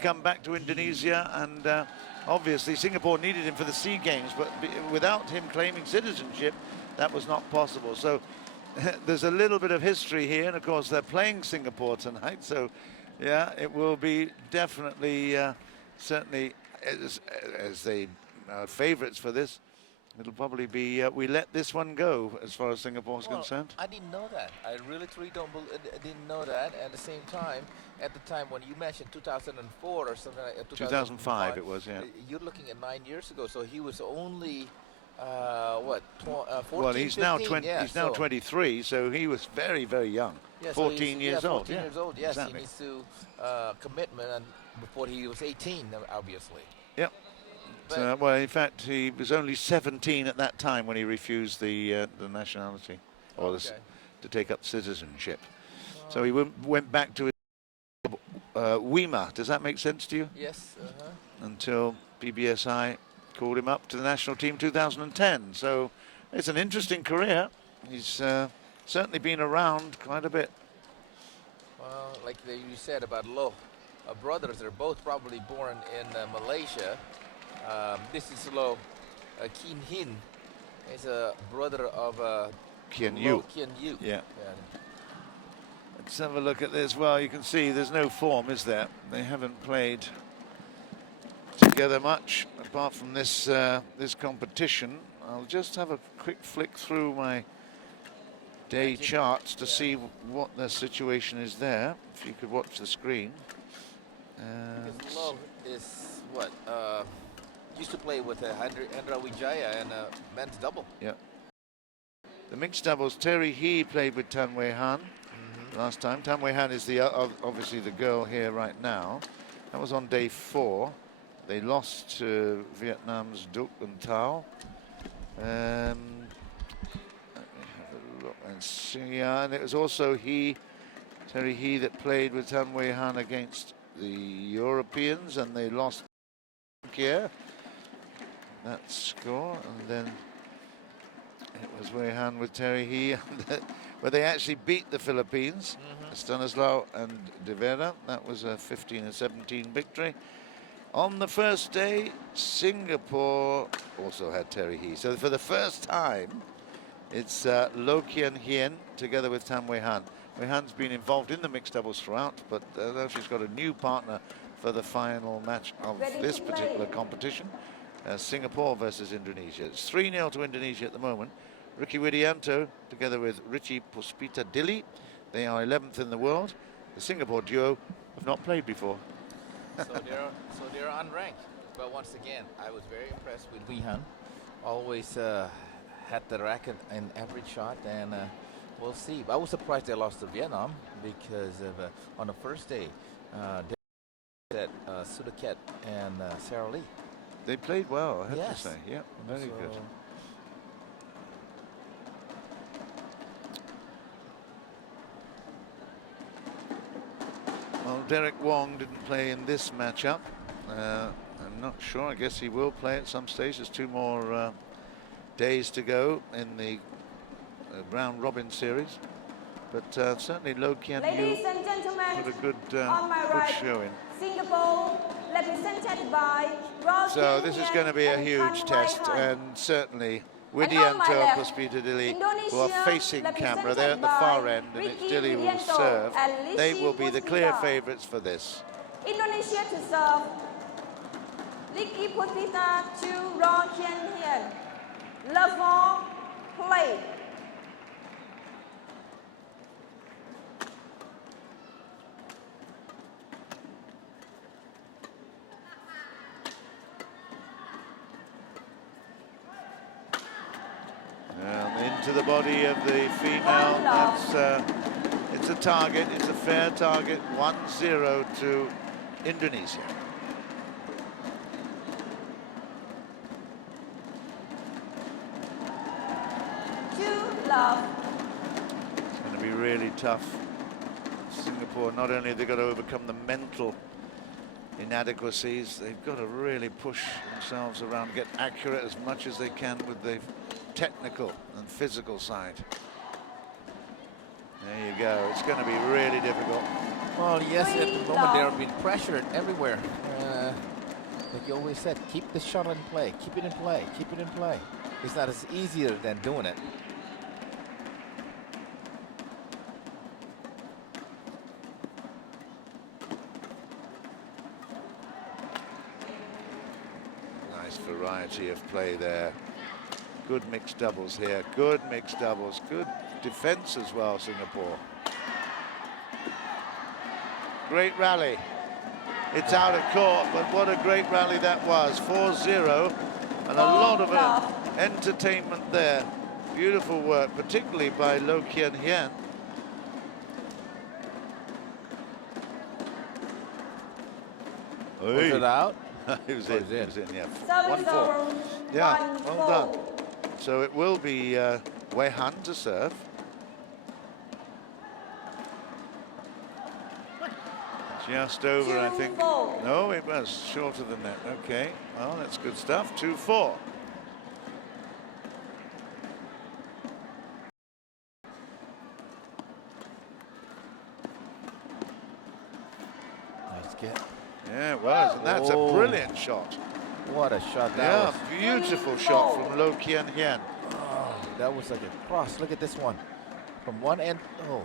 come back to Indonesia, and obviously Singapore needed him for the SEA Games, but without him claiming citizenship, that was not possible. So there's a little bit of history here, and of course they're playing Singapore tonight, so yeah, it will be definitely, certainly, as they are favourites for this. It'll probably be, we let this one go as far as Singapore's concerned. I didn't know that. I really truly didn't know that. At the same time, at the time when you mentioned 2004 or something like 2005 it was, yeah. You're looking at 9 years ago, so he was only, what, 14, well, he's 15? now 20. Yeah, he's now 23, so he was very, very young. Yeah, 14 years old. 14 years old, yes. Exactly. He needs to commitment and before he was 18, obviously. Yep. Well, in fact, he was only 17 at that time when he refused the nationality, or to take up citizenship. So he went back to his WIMA. Does that make sense to you? Yes. Until PBSI called him up to the national team 2010. So it's an interesting career. He's certainly been around quite a bit. Well, like you said about LOH brothers, they're both probably born in Malaysia. This is LOH Hean. He's a brother of Kean. Yeah. Let's have a look at this. Well, you can see there's no form, is there? They haven't played together much apart from this this competition. I'll just have a quick flick through my day charts to see what their situation is there. If you could watch the screen. Because LOH is what used to play with R.WIDIANTO and men's double. Yeah. The mixed doubles, Terry He played with Tan Wei Han last time. Tan Wei Han is the obviously the girl here right now. That was on day 4. They lost to Vietnam's Duc and Tao. Let me have a look and see. Yeah, and it was also Terry He, that played with Tan Wei Han against the Europeans, and they lost here. That score, and then it was Wei Han with Terry He, where they actually beat the Philippines, Stanislao and De Vera. That was a 15-17 victory. On the first day, Singapore also had Terry He. So for the first time, it's LOH Hean together with Tan Wei Han. Wei Han's been involved in the mixed doubles throughout, but now she's got a new partner for the final match of this particular competition. Singapore versus Indonesia. It's 3-0 to Indonesia at the moment. R.WIDIANTO together with Richi Puspita-DILI. They are 11th in the world. The Singapore duo have not played before. so they're unranked. But once again, I was very impressed with Wei Han. Always had the racket in every shot, and we'll see. I was surprised they lost to Vietnam because of, on the first day, they had Sudaket and Sarah Lee. They played well, I have to say. Yeah, very good. Well, Derek Wong didn't play in this matchup. I'm not sure. I guess he will play at some stage. There's 2 more days to go in the round robin series. But certainly LOH Hean put a good showing. Singapore, represented by so this is going to be a huge test, and certainly WIDIANTO and Puspita-DILI, who are facing camera, they're at the far end, and it's DILI who will serve. They will be the clear favourites for this. Indonesia to serve. Richi Puspita to LOH Hean. Level play. Into the body of the female. That's it's a target. It's a fair target. 1-0 to Indonesia. To love. It's going to be really tough. Singapore, not only have they got to overcome the mental inadequacies, they've got to really push themselves around, get accurate as much as they can with the technical and physical side. There you go. It's going to be really difficult. Well, yes, at the Three moment they're love. being pressured everywhere. Like you always said, keep the shot in play, keep it in play, keep it in play. It's not as easier than doing it. Nice variety of play there. Good mixed doubles here. Good mixed doubles. Good defense as well, Singapore. Great rally. It's out of court, but what a great rally that was. 4-0, and a lot of entertainment there. Beautiful work, particularly by LOH and Hean. Was it out? It was Oh, in, it's it was in, yeah. Service 1-4. over. Yeah, 1-4. well done. So it will be Wei Han to serve. Just over, I think. 2-4. No, it was shorter than that. Okay, well, that's good stuff. 2-4. Nice get. Yeah, it was, and that's a brilliant shot. What a shot that Yeah, was. beautiful shot from LOH and Hean. Oh, that was like a cross. Look at this one. From one end. Oh.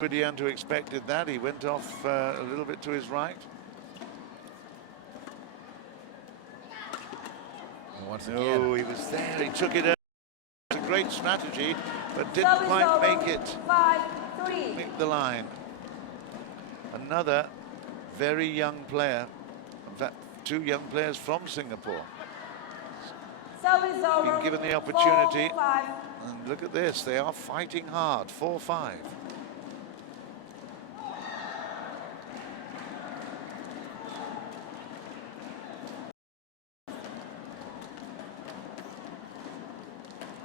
R.WIDIANTO expected that. He went off a little bit to his right. And once No, again. he was there. He took it. It's a great strategy, but didn't Service quite over. make it. 5-3. Make the line. Another very young player. In fact, two young players from Singapore. Service over. Been given the opportunity. 4-5. And look at this. They are fighting hard. 4-5.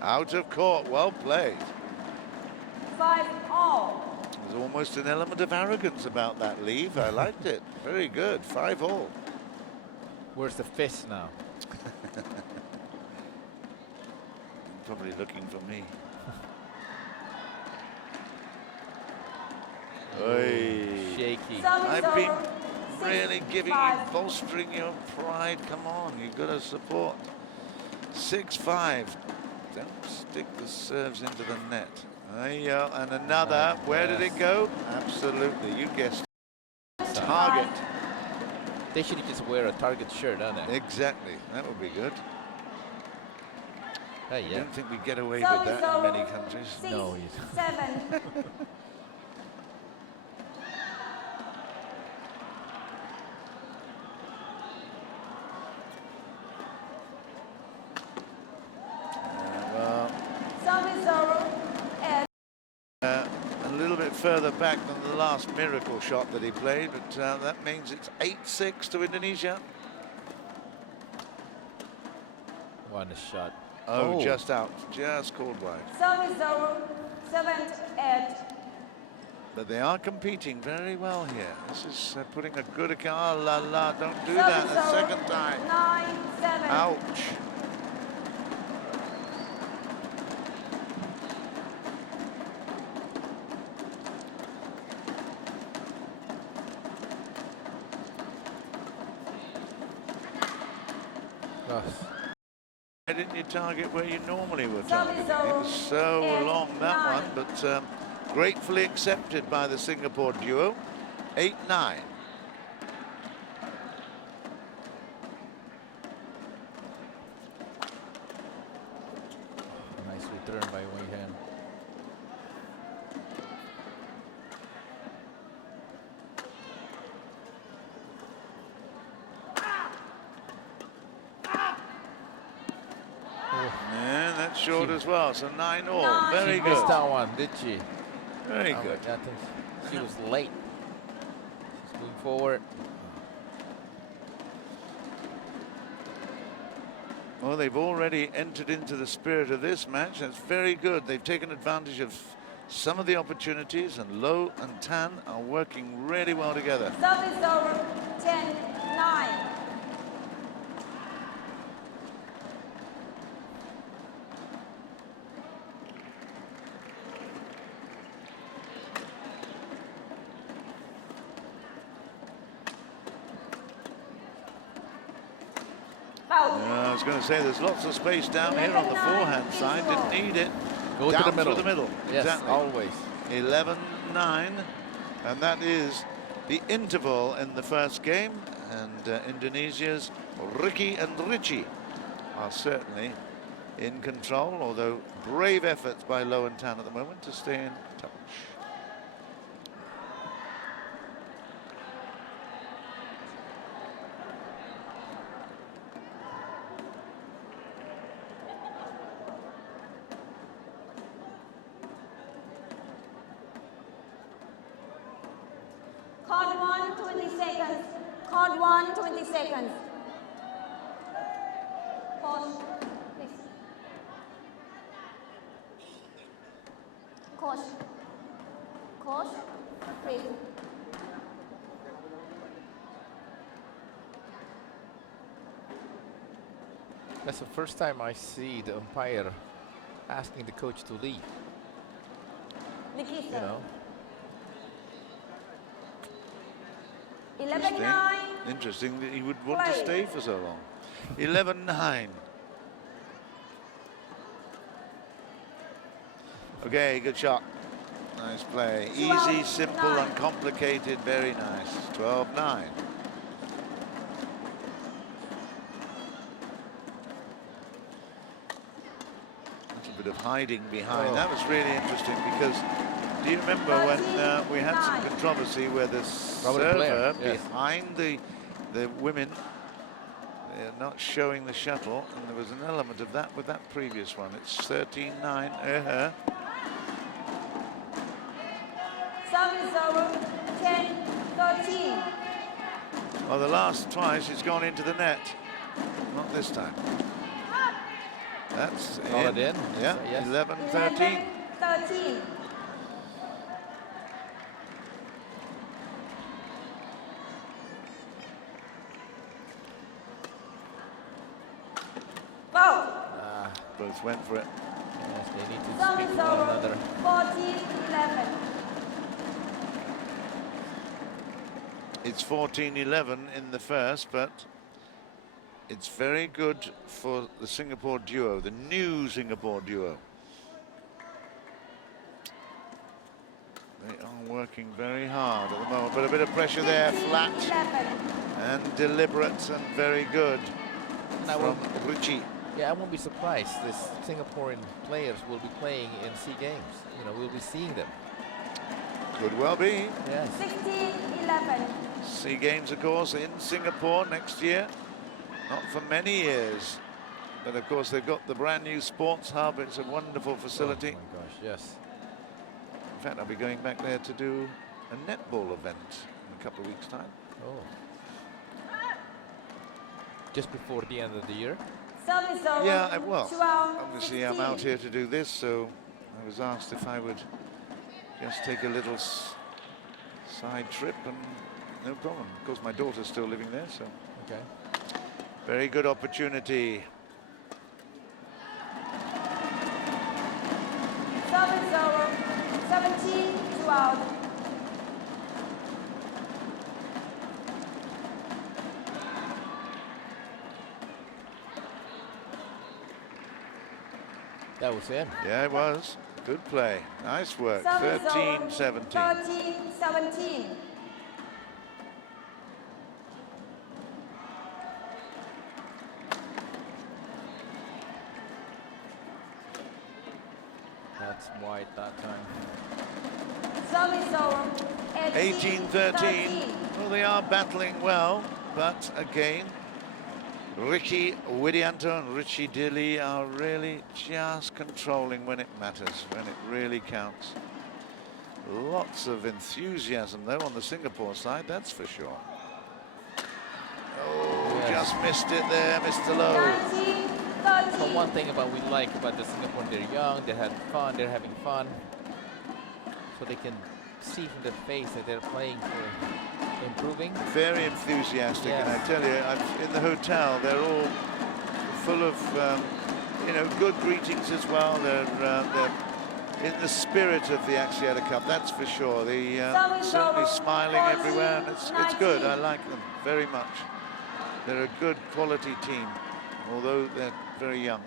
Out of court, well played. 5-all. There's almost an element of arrogance about that leave. I liked it. Very good. 5-all. Where's the fist now? Probably looking for me. Oy. Shaky. Service I've been over. really giving 6-5. you, bolstering your pride. Come on, you've got to support. 6-5. Don't stick the serves into the net. There you go. And another. Where did it go? Absolutely. You guessed. Target. They should just wear a Target shirt, don't they? Exactly. That would be good. Hey, I yeah. don't think we get away with that in many countries. 6, No, 7. Well, Service over. And a little bit further back than the last miracle shot that he played, but that means it's 8-6 to Indonesia. One shot. Oh, just out, just called wide. service over. 7-8. But they are competing very well here. This is putting a good account. Oh, la la, don't do that Service a over. second time. 9-7. Ouch. Oh. Why didn't you target where you normally would Service target? It over. was so 8, long, that 9. one, but gratefully accepted by the Singapore duo. 8-9. Nice return by Wei Han. And that's short as well, so 9-all. 9. Very She good. missed that one, did she? Very Oh, good. I think she was late. She's moving forward. Well, they've already entered into the spirit of this match. That's very good. They've taken advantage of some of the opportunities, and Loh and Tan are working really well together. Service over. 10-9. I was going to say there's lots of space down here on the forehand side. Didn't need it. Go Down to the middle. through the middle. Yes, Exactly. always. 11-9, and that is the interval in the first game. And Indonesia's Richi and Richi are certainly in control, although brave efforts by Low and Tan at the moment to stay in touch. Code 1, 20 seconds. Code 1, 20 seconds. Coach, please. Coach. Coach, please. That's the first time I see the umpire asking the coach to leave. Ricky, You know. 11-9. Interesting that he would want to Play. stay for so long. 11-9. Okay, good shot. Nice play. Easy, simple, 12-9. uncomplicated. Very nice. 12-9. A bit of hiding behind. Oh. That was really interesting because do you remember when we had some 13-9. controversy where the Robert Blair, server yes. behind the women not showing the shuttle, and there was an element of that with that previous one. It's 13-9. Service over. 10-13. Well, the last twice it's gone into the net. Not this time. That's Solid in. Yeah, Yes. 11-13. 11-13. Foul. Both went for it. Yes, they need to Service speak to one over. another. 14-11. It's 14-11 in the first, but it's very good for the Singapore duo, the new Singapore duo. They are working very hard at the moment, but a bit of pressure there, flat 11. and deliberate and very good And I from will- Richi. Yeah, I won't be surprised. This Singaporean players will be playing in SEA Games. You know, we'll be seeing them. Could well be. Yes. 16-11. SEA Games, of course, in Singapore next year. Not for many years. But, of course, they've got the brand new sports hub. It's a wonderful facility. Oh my gosh, yes. In fact, I'll be going back there to do a netball event in a couple of weeks' time. Oh. Just before the end of the year. Service over. Yeah, well, 12, obviously I'm out here to do this, so I was asked if I would just take a little side trip, and no problem. Of course, my daughter's still living there, so Okay. very good opportunity. Service over. 17-12. That was it. Yeah, it was. Good play. Nice work. Service over. 13-17. 13-17. That's wide that time. Service over. 18-13. Well, they are battling well, but again, R.WIDIANTO and R.P.DILI are really just controlling when it matters, when it really counts. Lots of enthusiasm, though, on the Singapore side, that's for sure. Oh, Yes. just missed it there, Mr. Lowe. 19-13. But one thing about we like about the Singapore, they're young, they had fun, they're having fun. So they can see from their face that they're playing for improving. Very enthusiastic, and I Yes. tell you, in the hotel, they're all full of, you know, good greetings as well. They're in the spirit of the Axiata Cup, that's for sure. They certainly smiling everywhere, and it's good. I like them very much. They're a good quality team. although they're very young.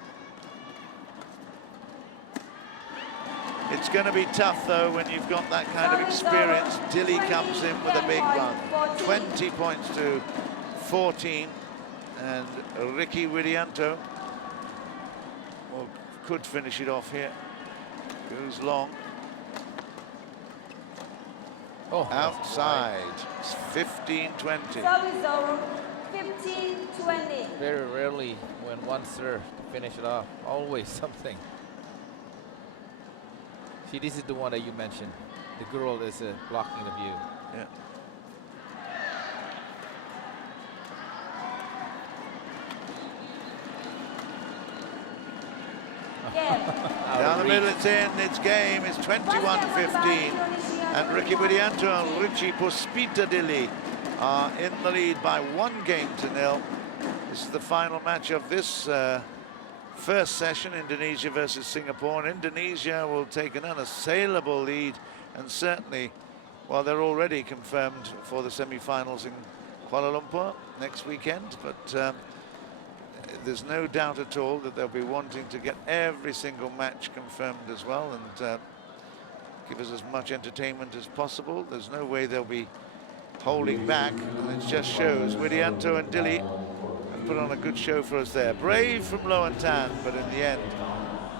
It's going to be tough, though, when you've got that kind of experience. Dili comes in with a big run. 20 points to 14. And R.WIDIANTO could finish it off here. Goes long. Oh, outside. It's 15-20. Service over, 15-20. Very rarely when one serve to finish it off. Always something. See, this is the one that you mentioned. The girl is blocking the view. Yeah. Down the middle, it's in, it's game, it's 21-15. And R.WIDIANTO and Richi Puspita are in the lead by 1-0. This is the final match of this first session, Indonesia versus Singapore. And Indonesia will take an unassailable lead, and certainly, well, they're already confirmed for the semi-finals in Kuala Lumpur next weekend, but there's no doubt at all that they'll be wanting to get every single match confirmed as well, and give us as much entertainment as possible. There's no way they'll be holding back, and it just shows Widianto and Dili have put on a good show for us there. Brave from Low and Tan, but in the end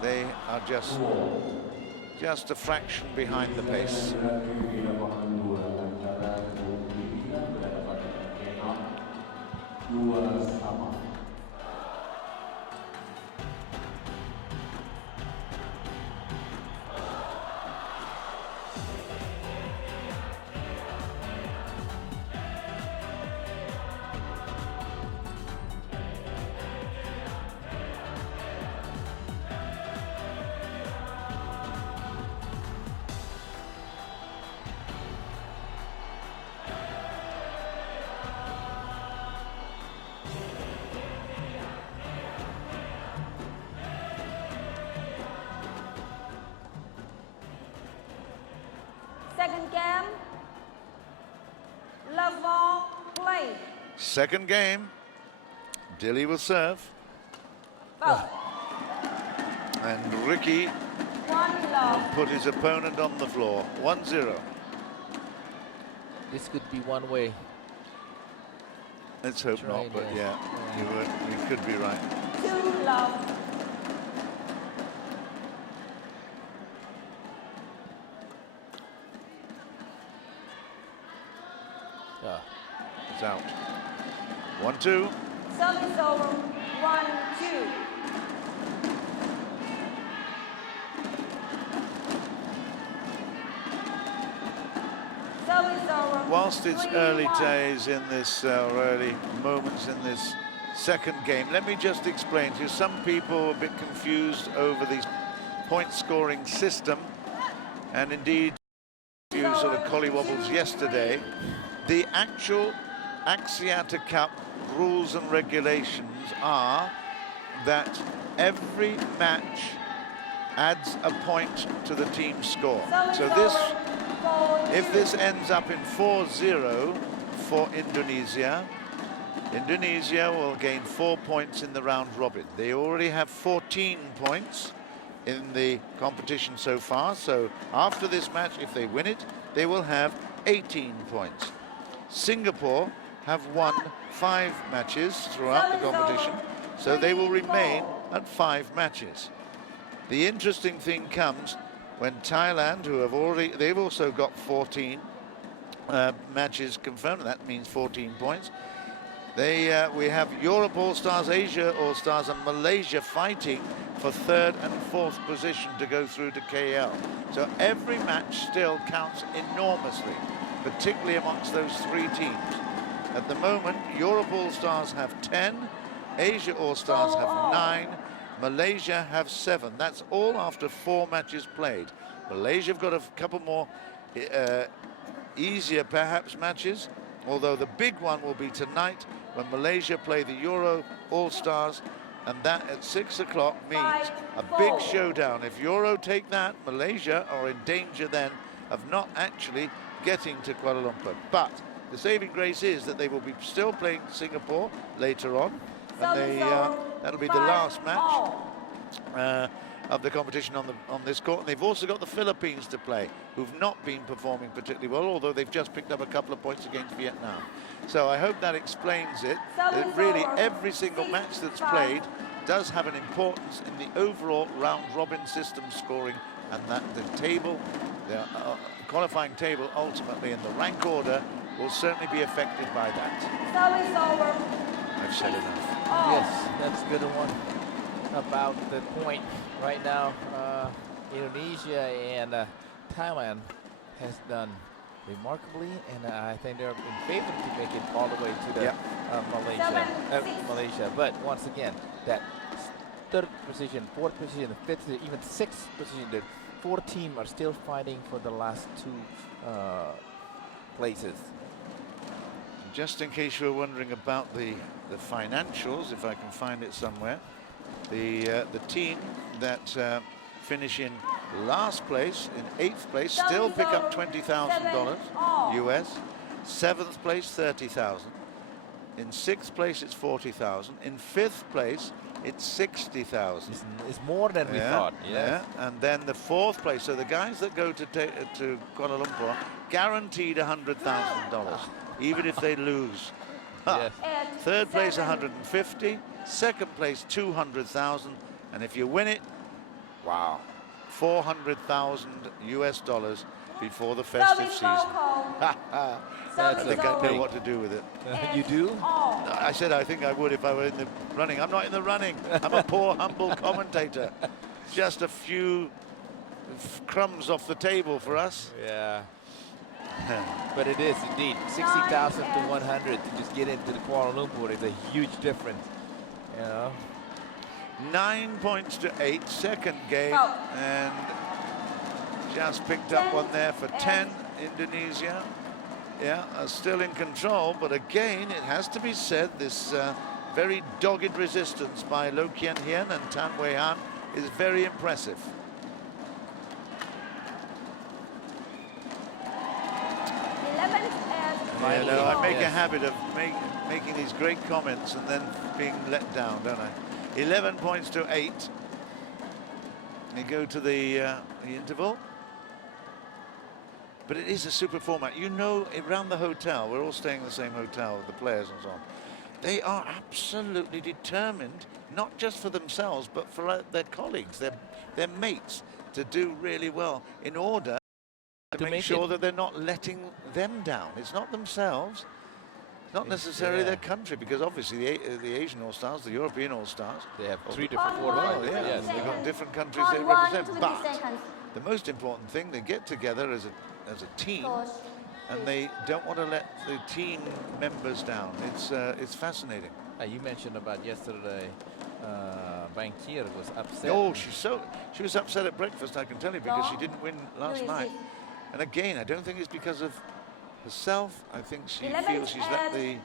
they are just a fraction behind the pace. Second game, love ball, play. Second game, Dili will serve. Oh. And Ricky put his opponent on the floor. 1-0. This could be one way. Let's hope not, but yeah, you could be right. 2-love. It's out. 1-2. Service over, 1-2. Service over. Whilst it's 3-1. early days in this, early moments in this second game, let me just explain to you. Some people are a bit confused over the point-scoring system, and indeed, a few sort of collywobbles yesterday. The actual Axiata Cup rules and regulations are that every match adds a point to the team's score. So this, if this ends up in 4-0 for Indonesia, Indonesia will gain 4 points in the round robin. They already have 14 points in the competition so far. So after this match, if they win it, they will have 18 points. Singapore have won 5 matches throughout the competition, so they will remain at 5 matches. The interesting thing comes when Thailand, who have already, they've also got 14 matches confirmed. That means 14 points. We have Europe All-Stars, Asia All-Stars, and Malaysia fighting for 3rd and 4th position to go through to KL. So every match still counts enormously, particularly amongst those 3 teams. At the moment, Europe All-Stars have 10, Asia All-Stars have 9, Malaysia have 7. That's all after 4 matches played. Malaysia have got a couple more easier, perhaps, matches, although the big one will be tonight when Malaysia play the Euro All-Stars, and that at 6 o'clock means a big showdown. If Euro take that, Malaysia are in danger then of not actually getting to Kuala Lumpur. But the saving grace is that they will be still playing Singapore later on, and that'll be the last match of the competition on this court. And they've also got the Philippines to play, who've not been performing particularly well, although they've just picked up a couple of points against Vietnam. So I hope that explains it. That really every single match that's played does have an importance in the overall round-robin system scoring, and that the table, the qualifying table ultimately in the rank order will certainly be affected by that. I've said enough. Yes, that's a good one. About the point right now, Indonesia and Thailand has done remarkably, and I think they're in favor to make it all the way to the Malaysia. But once again, that third position, fourth position, fifth, even sixth position, the four teams are still fighting for the last two places. Just in case you were wondering about the financials, if I can find it somewhere, the team that finish in last place, in 8th place, still pick up $20,000 US. 7th place, 30,000. In 6th place, it's 40,000. In 5th place, it's 60,000. It's more than we thought. Yes. Yeah, and then the 4th place. So the guys that go to Kuala Lumpur guaranteed $100,000, even if they lose. Yes. 3rd place, 150. 2nd place, 200,000, and if you win it, wow, 400,000 US dollars before the festive season. I think I know what to do with it. You do? I said I think I would if I were in the running. I'm not in the running. I'm a poor, humble commentator. Just a few crumbs off the table for us. Yeah. But it is indeed 60,000 to 100 to just get into the Kuala Lumpur is a huge difference. You know, 9 points to 8, second game, and just picked up one there for 10. Indonesia, are still in control, but again, it has to be said, this very dogged resistance by Hean and Tan Wei Han is very impressive. You know, I make a habit of making these great comments and then being let down, don't I? 11 points to 8. They go to the interval. But it is a super format. You know, around the hotel, we're all staying in the same hotel, the players and so on. They are absolutely determined, not just for themselves, but for their colleagues, their mates, to do really well in order to make sure that they're not letting them down. It's not themselves, it's not necessarily their country, because obviously the Asian All-Stars, the European All-Stars, they have 3 different 4 or 5. Yes, they've got different countries they represent. But the most important thing, they get together as a team, and they don't want to let the team members down. It's fascinating. You mentioned about yesterday, Bang Kier was upset. Oh, she was upset at breakfast, I can tell you, because she didn't win last night. And again, I don't think it's because of herself. I think she feels she's let the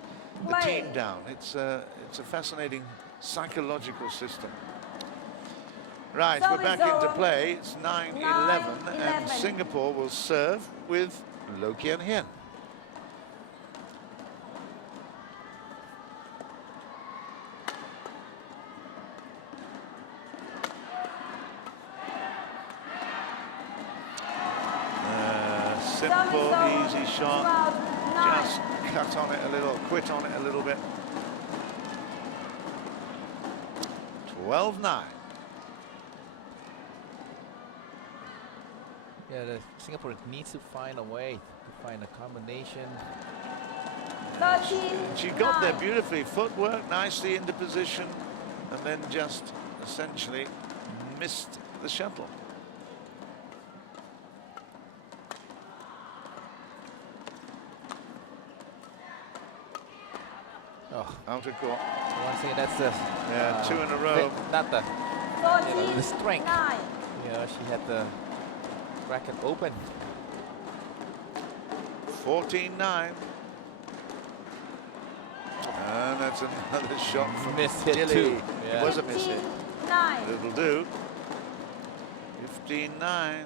team down. It's a fascinating psychological system. Right, we're back into play. It's 9-11, and Singapore will serve with Hean. Simple, easy shot. Just cut on it a little, quit on it a little bit. 12-9. Yeah, Singapore needs to find a way to find a combination. She got there beautifully. Footwork, nicely into position, and then just essentially missed the shuttle. Oh, out of court. Once again, that's the 2 in a row. Not the the strength. You know, she had the racket open. 14-9. And that's another shot from Miss hit Dili. too. It was a miss hit. It'll do. 15-9.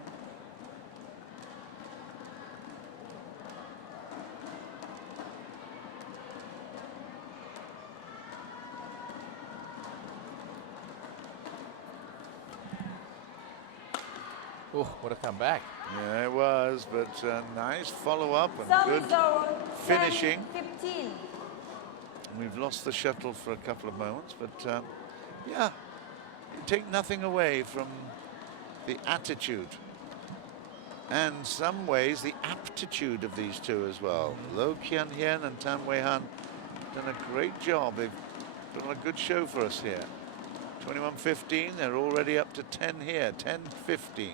Oh, what a comeback. Yeah, it was, but nice follow-up and good Service over. finishing. 10-15. We've lost the shuttle for a couple of moments, but yeah, you take nothing away from the attitude and some ways the aptitude of these two as well. Lo Kean and Tan Wei Han done a great job. They've put on a good show for us here. 21-15, they're already up to 10 here, 10-15.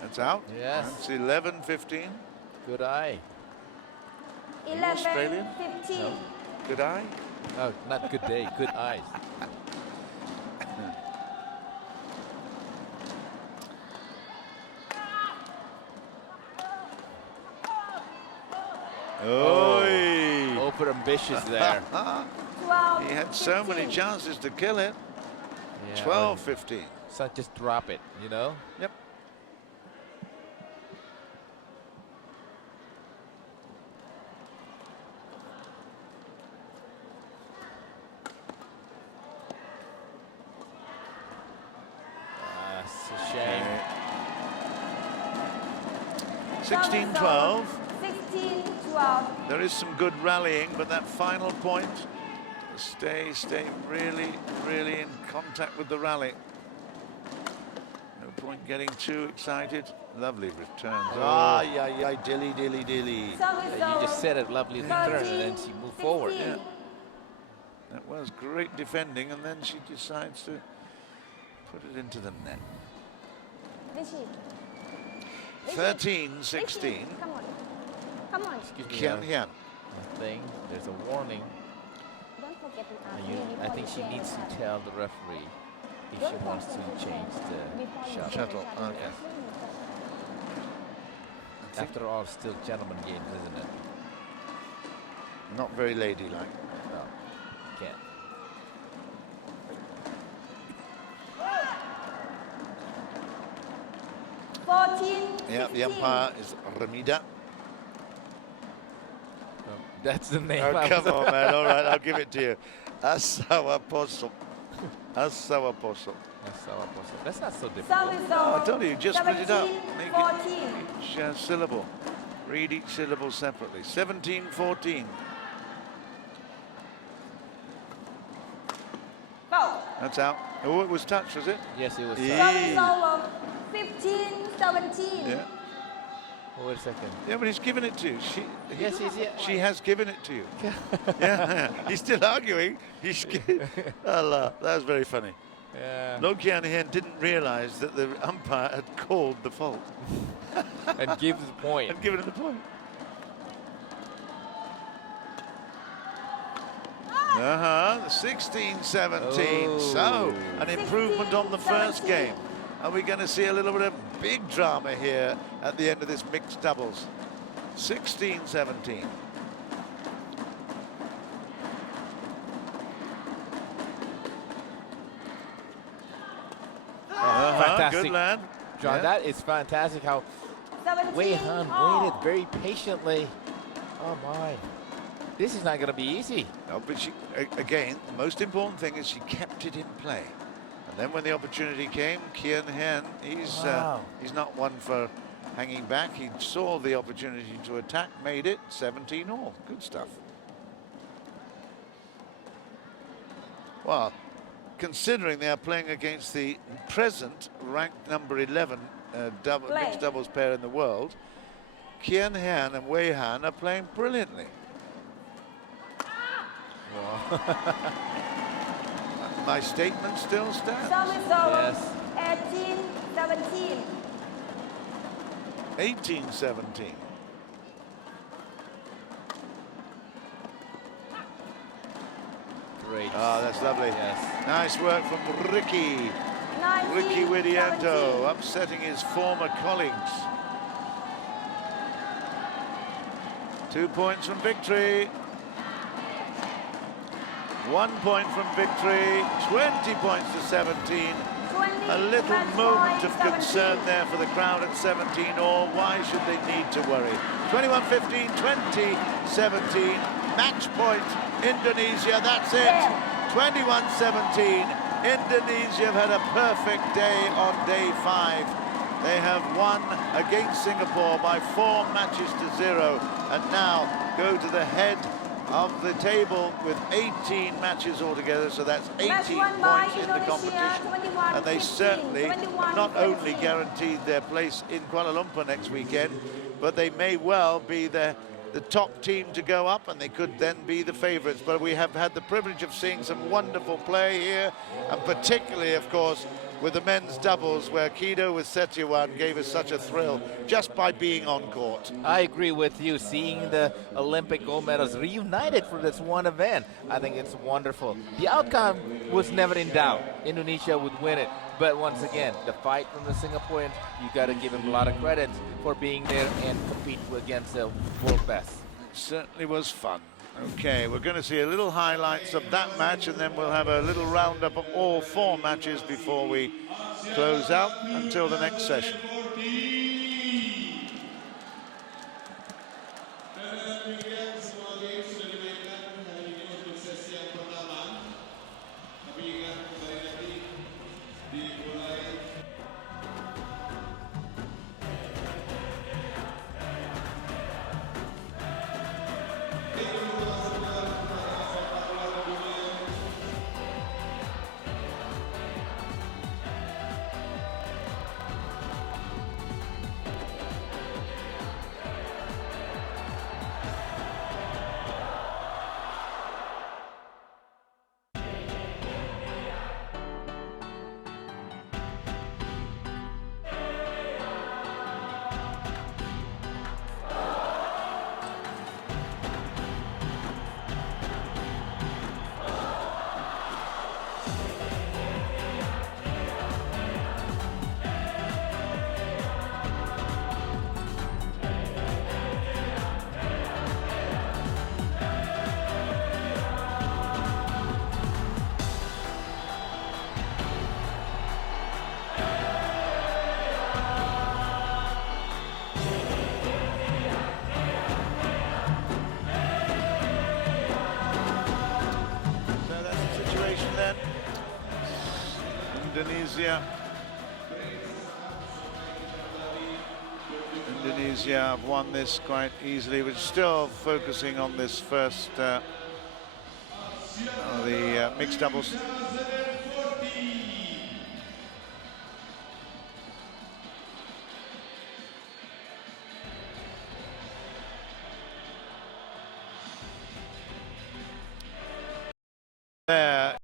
That's out. Yes. That's 11-15. Good eye. 11, Australian? 15. No. Good eye. Oh, not good day, good eyes. Oh, Over ambitious there. 12, he had so many 15. chances to kill it. Yeah, 12-15. So just drop it, you know? Yep. It's a shame. 16-12. 16-12. There is some good rallying, but that final point, stay really in contact with the rally. No point getting too excited. Lovely returns. Ah, yeah, dilly. Service You over. just said it, lovely return, and then she moved forward. 16. Yeah. That was great defending, and then she decides to put it into the net. Richi. 13-16. Come on. Come on. Excuse me, Kean Hean. one thing, there's a warning. Don't forget to ask And me I before think you she play needs the to card. tell the referee if she wants to change the Before you shot. play Shuttle, the card. okay. Yes. After all, still gentleman games, isn't it? Not very ladylike. No, can't. Yeah, the umpire is Ramida. That's the name. Oh, I come was- on, man. All right, I'll give it to you. Asawa Possum. Asawa Possum. That's not so difficult. Service I over. told you, just split it up. 17, Make 14. each syllable. Read each syllable separately. 17-14. Foul. That's out. Oh, it was touched, was it? Yes, it was. Yeah. Service over. 15-17. Yeah. Oh, wait a second. Yeah, but he's given it to you. Yes, yeah. She has given it to you. Yeah, he's still arguing. Allah, that was very funny. Yeah. Lo Kean didn't realise that the umpire had called the fault And gives the point. and given him the point. Uh-huh, 16-17. Oh. So, an improvement on the first 16-17. game. Are we going to see a little bit of big drama here at the end of this mixed doubles? 16-17. Fantastic. Good lad. John, Yeah. that is fantastic how 17 Wei Han all. waited very patiently. Oh my. This is not going to be easy. No, but she, again, the most important thing is she kept it in play. And then when the opportunity came, Kean Hean, Wow. he's not one for hanging back. He saw the opportunity to attack, made it 17 all. Good stuff. Well, considering they are playing against the present ranked number 11 Play. mixed doubles pair in the world, Kean Hean and Wei Han are playing brilliantly. My statement still stands. Service over. Yes. 18-17. 18-17. Great. Ah, that's lovely. Yes. Nice work from Richi. 19, 'WIDIANTO 17. upsetting his former colleagues. 2 points from victory. 1 point from victory. 20 points to 17. 20, A little match moment point, of concern 17. there for the crowd at 17 all. Why should they need to worry? 21-15, 20-17. Match point, Indonesia. That's it. Yeah. 21-17. Indonesia have had a perfect day on day 5. They have won against Singapore by 4 matches to 0, and now go to the head of the table with 18 matches altogether, so that's 18 points in the competition. And they certainly not only guaranteed their place in Kuala Lumpur next weekend, but they may well be the top team to go up, and they could then be the favourites. But we have had the privilege of seeing some wonderful play here, and particularly, of course, with the men's doubles, where Kido with Setiawan gave us such a thrill just by being on court. I agree with you. Seeing the Olympic gold medals reunited for this one event, I think it's wonderful. The outcome was never in doubt. Indonesia would win it. But once again, the fight from the Singaporeans, you got to give them a lot of credit for being there and compete against the world best. It certainly was fun. Okay, we're going to see a little highlights of that match, and then we'll have a little roundup of all 4 matches before we close out until the next session. Indonesia have won this quite easily, but still focusing on this first the mixed doubles. There